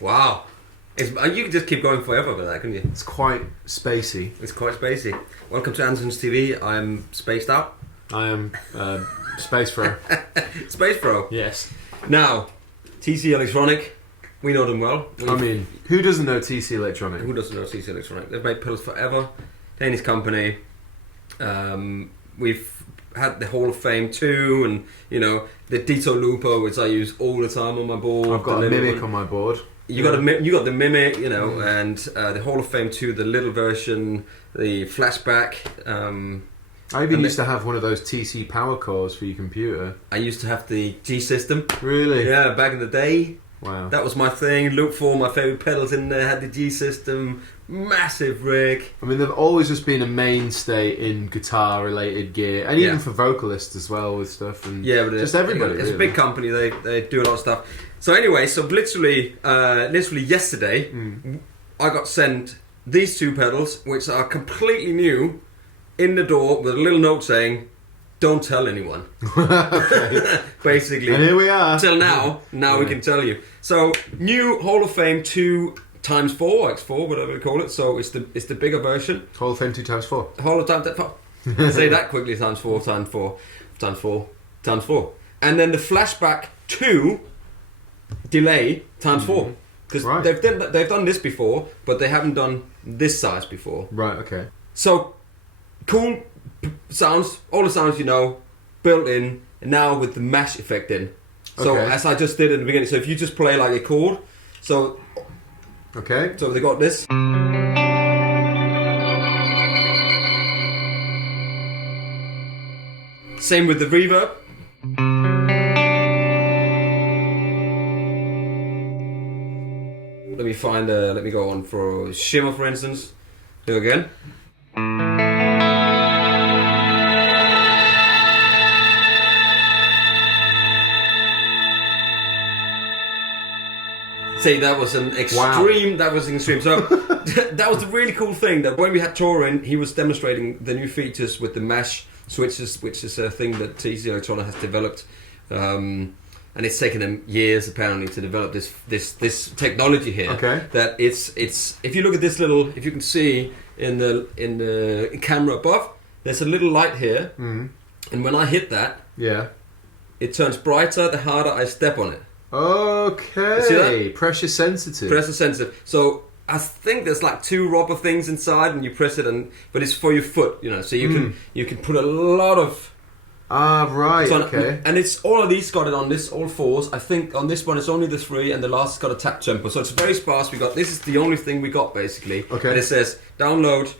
Wow. You can just keep going forever with that, couldn't you? It's quite spacey. It's quite spacey. Welcome to Andertons TV. I'm spaced out. I am Space Pro. Space Pro. Yes. Now, TC Electronic. We know them well. I mean, who doesn't know TC Electronic? Who doesn't know TC Electronic? They've made pedals forever. Danish company. We've had the Hall of Fame too, and you know the Ditto Looper, which I use all the time on my board. I've got a Mimic on my board. You got the Mimic, you know, and the Hall of Fame 2, the little version, the FLASHBACK. I even used to have one of those TC power cores for your computer. I used to have the G system. Really? Yeah, back in the day. Wow. That was my thing. Loop 4, my favourite pedals in there, had the G system. Massive rig. I mean, they've always just been a mainstay in guitar-related gear, and even for vocalists as well with stuff. And yeah, but just everybody. It's a big company. They do a lot of stuff. So anyway, literally yesterday, I got sent these two pedals, which are completely new, in the door with a little note saying, "Don't tell anyone." Basically. And here we are. Till now we can tell you. So new Hall of Fame 2 x 4, X4, whatever you call it. So it's the bigger version. Hall of Fame 2 x 4. Hall of Fame 4. Say that quickly. Times 4, times 4, times 4, times 4. And then the FLASHBACK 2 delay times 4. Because they've done this before, but they haven't done this size before. Right. Okay. So cool sounds, all the sounds you know, built in, and now with the mash effect in. So as I just did in the beginning, so if you just play like a chord, so they got this. Same with the reverb. Let me find. Let me go on for shimmer, for instance. Do again. Say that was an extreme. Wow. That was extreme. So that was the really cool thing. That when we had Torin, he was demonstrating the new features with the mesh switches, which is a thing that TC Electronic has developed, and it's taken them years apparently to develop this technology here. Okay. That it's if you look at this little, if you can see in the camera above, there's a little light here, and when I hit that, it turns brighter the harder I step on it. Okay. See that? Pressure sensitive. Pressure sensitive. So I think there's like 2 rubber things inside, and you press it, but it's for your foot, you know. So you can put a lot of. Right. Okay. And it's all of these got it on this, all 4s. I think on this one it's only the 3, and the last has got a tap tempo. So it's very sparse. This is the only thing we got basically. Okay. And it says download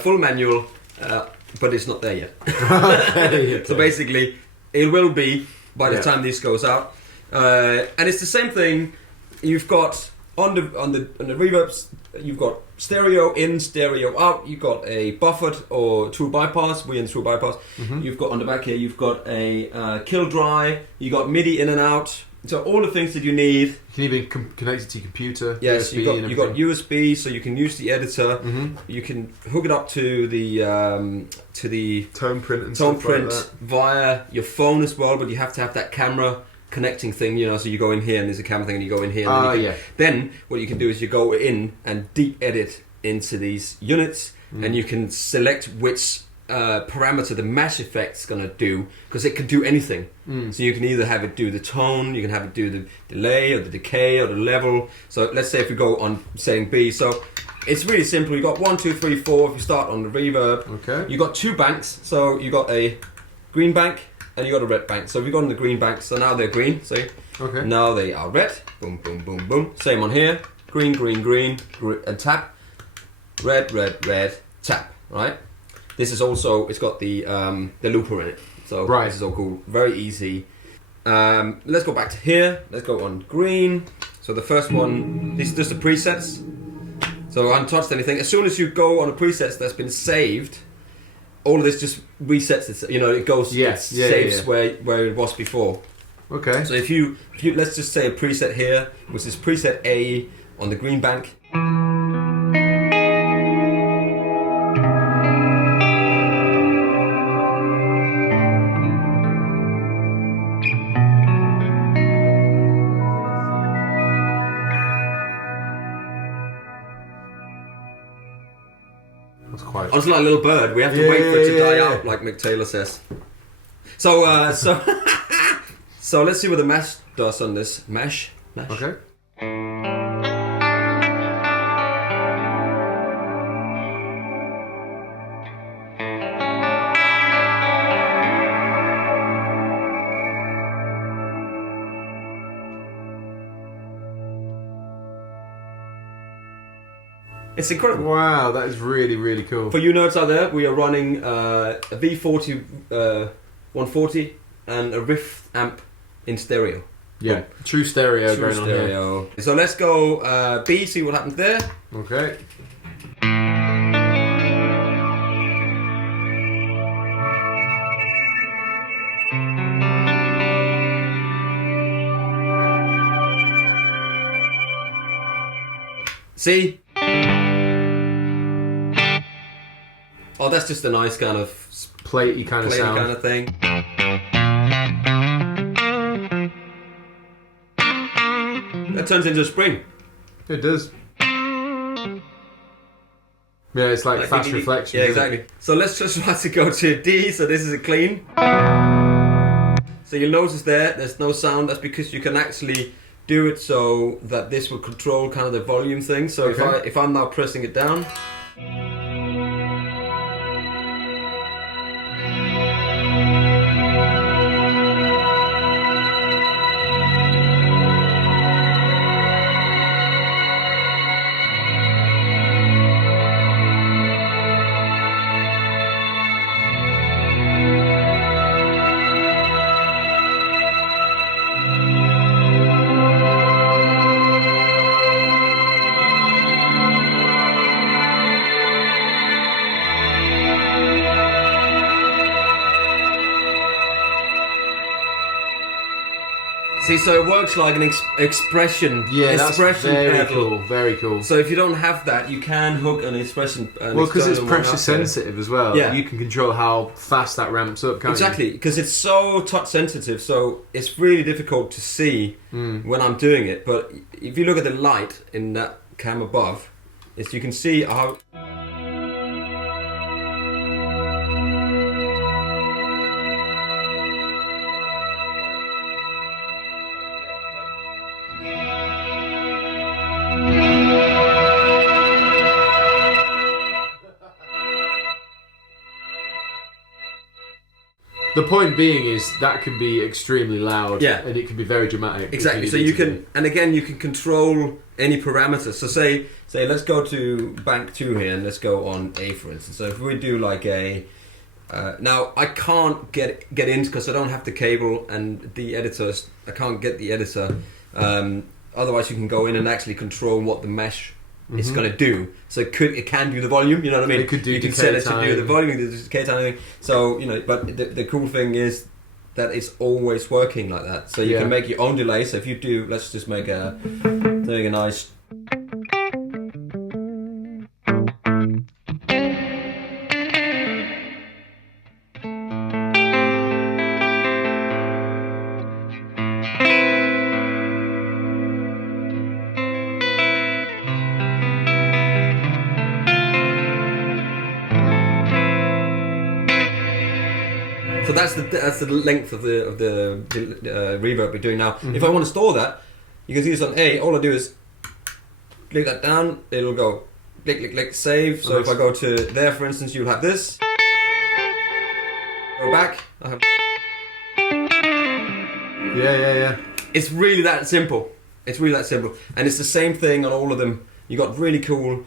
full manual, but it's not there yet. Okay. So basically, it will be by the time this goes out. And it's the same thing. You've got on the reverbs, you've got stereo in, stereo out. You've got a buffered or true bypass. We're in true bypass. You've got on the back here. You've got a kill dry. You got MIDI in and out. So all the things that you need. You can even connect it to your computer. Yes, you got USB, so you can use the editor. You can hook it up to the TonePrint and TonePrint like via your phone as well. But you have to have that camera connecting thing, you know, so you go in here and there's a camera thing and you go in here and then what you can do is you go in and deep edit into these units and you can select which parameter the mash effect's going to do, because it can do anything. So you can either have it do the tone, you can have it do the delay or the decay or the level. So let's say if we go on saying B, so it's really simple. You got 1, 2, 3, 4 if you start on the reverb. You got 2 banks, so you got a green bank and you got a red bank. So we've got on the green bank, so now they're green, see? Okay. Now they are red. Boom, boom, boom, boom. Same on here. Green, green, green, and tap. Red, red, red, tap, right? This is also, it's got the looper in it. So this is all cool. Very easy. Let's go back to here. Let's go on green. So the first one, these are just the presets. So untouched anything. As soon as you go on a preset that's been saved, all of this just resets it, you know, it goes, saves where it was before. Okay. So if you let's just say a preset here, which is preset A on the green bank. it's like a little bird. We have to wait for it to die out, like Mick Taylor says. So so let's see what the mesh does on this. Mesh. Okay. It's incredible. Wow, that is really, really cool. For you nerds out there, we are running a V40 140 and a Riff amp in stereo. Yeah, true stereo True going stereo. on here. So let's go B, see what happens there. Okay. See? Oh, that's just a nice kind of platey kind of sound. kind of thing. That turns into a spring. It does. Yeah, it's like fast reflection. Yeah, exactly. So let's just try to go to D. So this is a clean. So you'll notice there's no sound. That's because you can actually do it so that this will control kind of the volume thing. So if I'm now pressing it down. See, so it works like an expression. Yeah, that's very pedal. cool. Very cool. So if you don't have that, you can hook an expression. Well, because it's pressure sensitive as well. Yeah. You can control how fast that ramps up. Can't Exactly, because it's so touch sensitive. So it's really difficult to see when I'm doing it. But if you look at the light in that cam above, you can see how. The point being is that can be extremely loud, and it can be very dramatic. Exactly. So you can, and again, you can control any parameters. So say, let's go to bank 2 here, and let's go on A, for instance. So if we do like a, now I can't get in because I don't have the cable and the editors. I can't get the editor. Otherwise, you can go in and actually control what the mesh is going to do. So it can do the volume, you know what I mean? It could do you can set it to do the volume, the decay time. So, you know, but the cool thing is that it's always working like that. So you can make your own delay. So if you do, let's just make a nice. So that's the length of the reverb we're doing now. If I want to store that, you can see this on A. All I do is click that down. It'll go click, click, click, save. So if I go to there, for instance, you'll have this. Go back. I have. Yeah. It's really that simple. It's really that simple, and it's the same thing on all of them. You got really cool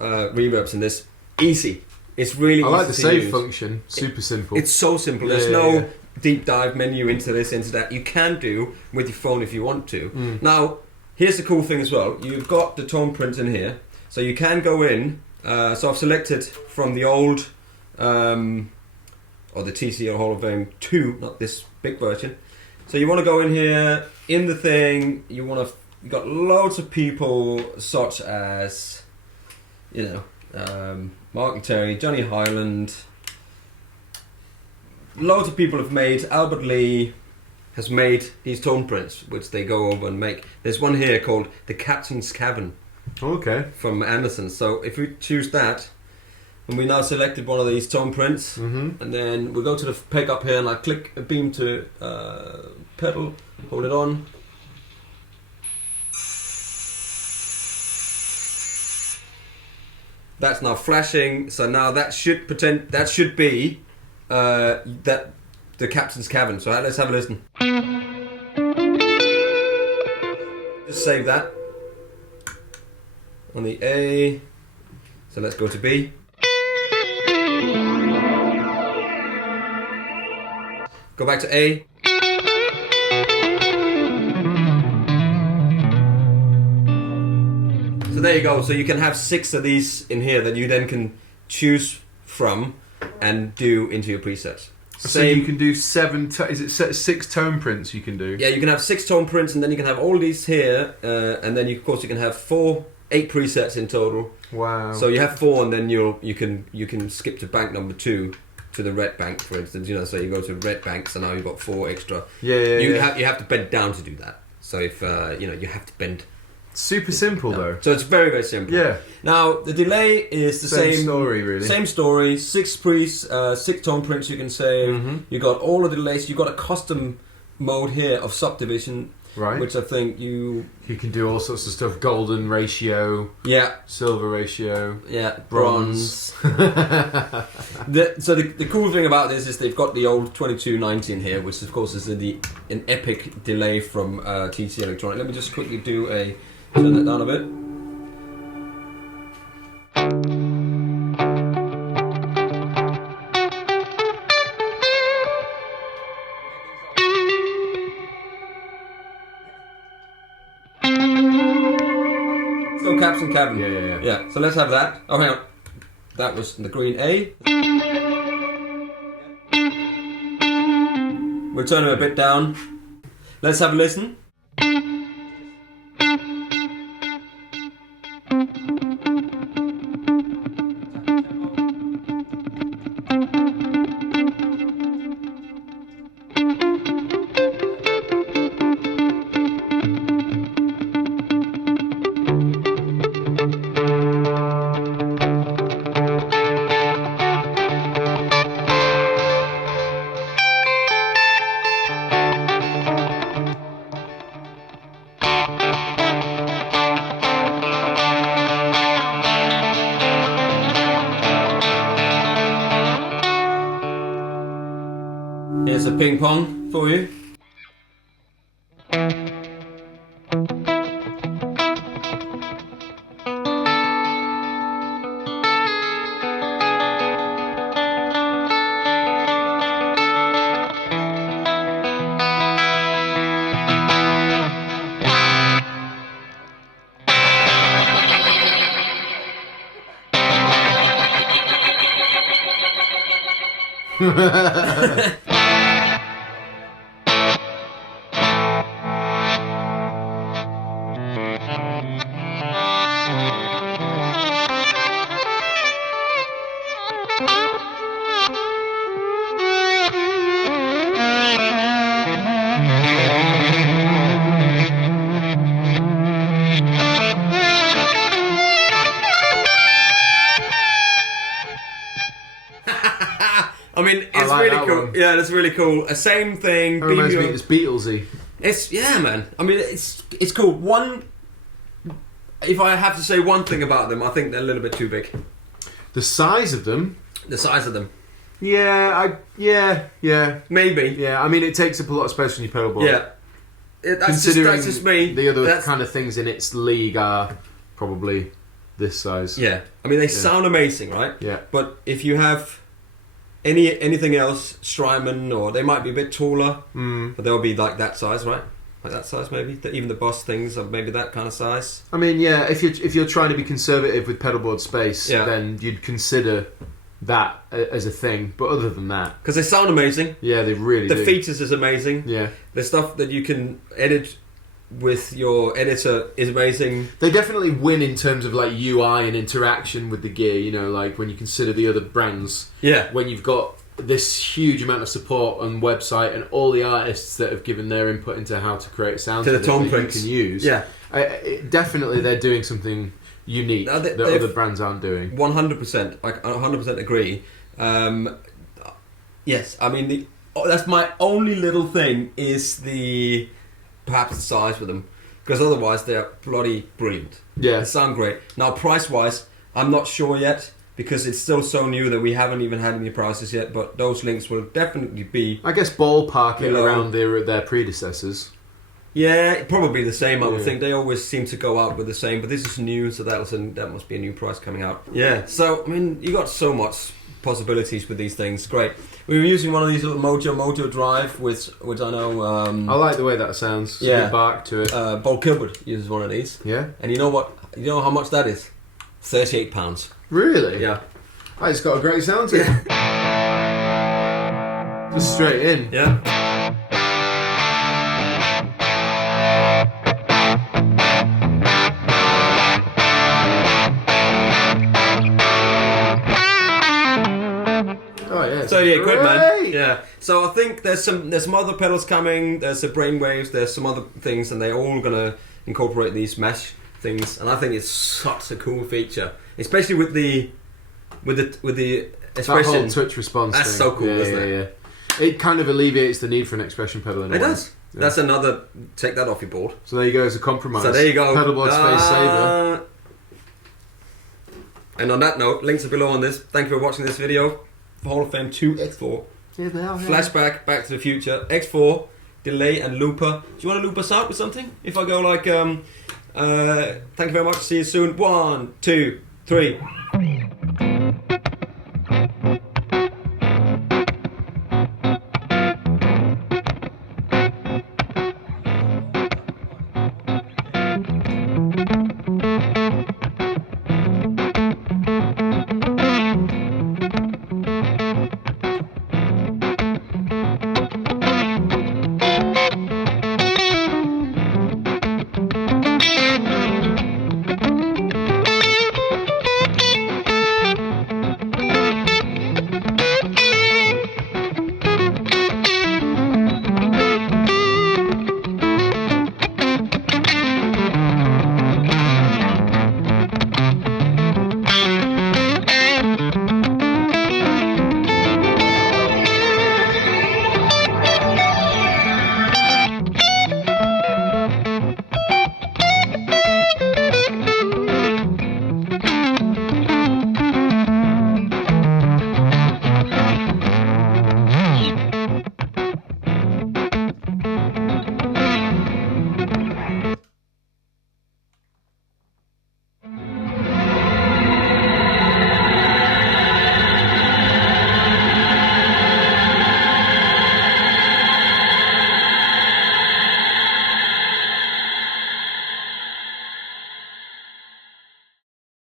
reverbs in this. Easy. It's really easy. I like the to save use. function. Super simple. It's so simple. There's no deep dive menu into this, into that. You can do with your phone if you want to. Now, here's the cool thing as well. You've got the TonePrint in here, so you can go in. So I've selected from the old, or the TCL Hall of Fame 2, not this big version. So you want to go in here in the thing. You got loads of people such as, Mark and Terry, Johnny Hyland. Loads of people have made. Albert Lee has made these TonePrints, which they go over and make. There's one here called The Captain's Cabin. Okay. From Andertons. So if we choose that, And we now selected one of these TonePrints, and then we go to the peg up here and I click a beam to pedal, hold it on. That's now flashing, so now that should be the captain's cabin. So let's have a listen. Just save that on the A. So let's go to B. Go back to A. So there you go. So you can have 6 of these in here that you then can choose from and do into your presets. So you can do 7. Is it 6 tone prints you can do? Yeah, you can have 6 tone prints, and then you can have all these here, and then of course you can have 8 presets in total. Wow. So you have 4, and then you can skip to bank number 2. To the red bank, for instance, so you go to red bank, so now you've got 4 extra. You have to bend down to do that. So if you have to bend. Super simple though. So it's very, very simple. Yeah. Now the delay is the same story, really. Same story. 6 tone prints you can save. You got all of the delays. You got a custom mode here of subdivision. Right. Which I think you can do all sorts of stuff. Golden ratio. Yeah. Silver ratio. Yeah. Bronze. The cool thing about this is they've got the old 2290 in here, which of course is an epic delay from TC Electronic. Let me just quickly turn that down a bit. Still caps and cabin. Yeah. So let's have that. Oh, hang on. That was the green A. We'll turn it a bit down. Let's have a listen. Here's a ping pong for you. I mean, it's like really cool. One. Yeah, that's really cool. Same thing. It reminds me, it's Beatlesy. Man. I mean, it's cool. If I have to say one thing about them, I think they're a little bit too big. The size of them. Yeah, maybe. Yeah, I mean, it takes up a lot of space on your pedal board. Yeah, that's just me. The other kind of things in its league are probably this size. Yeah, I mean, they sound amazing, right? Yeah. But if you have anything else, Strymon, or they might be a bit taller, but they'll be like that size, right? Like that size, maybe. Even the Boss things are maybe that kind of size. I mean, yeah. If you're trying to be conservative with pedal board space, then you'd consider that as a thing. But other than that, because they sound amazing. Yeah, they really do. The features is amazing. Yeah, the stuff that you can edit with your editor is amazing. They definitely win in terms of like UI and interaction with the gear, you know, like when you consider the other brands. Yeah. When you've got this huge amount of support on website and all the artists that have given their input into how to create sound to the TonePrints you can use. Yeah. Definitely they're doing something unique that other brands aren't doing. 100%. I 100% agree. Yes, I mean that's my only little thing is perhaps the size with them, because otherwise they're bloody brilliant. Yeah, they sound great. Now price wise, I'm not sure yet, because it's still so new that we haven't even had any prices yet. But those links will definitely be, I guess, ballparking around their predecessors. Yeah, probably the same. I would think they always seem to go out with the same, but this is new, so that must be a new price coming out. Yeah, so I mean, you got so much possibilities with these things. Great. We were using one of these little Mojo Drive, which I know. I like the way that sounds. Yeah, good bark to it. Bob Kilbert uses one of these. Yeah, and you know what? You know how much that is? £38. Really? Yeah. Oh, it's got a great sound to it. Just straight in. Yeah. £38 quid, man. Yeah. So I think there's some other pedals coming. There's the brainwaves. There's some other things, and they're all gonna incorporate these mesh things. And I think it's such a cool feature, especially with the expression. That whole touch response. That's thing. so cool, isn't it? Yeah. It kind of alleviates the need for an expression pedal. In a way. Does. Yeah. That's another. Take that off your board. So there you go as a compromise. So there you go. Pedalboard space saver. And on that note, links are below on this. Thank you for watching this video. Hall of Fame 2 X4. Yeah, they are, Flashback, Back to the Future, X4, delay and looper. Do you want to loop us out with something? If I go like, thank you very much, see you soon. 1, 2, 3.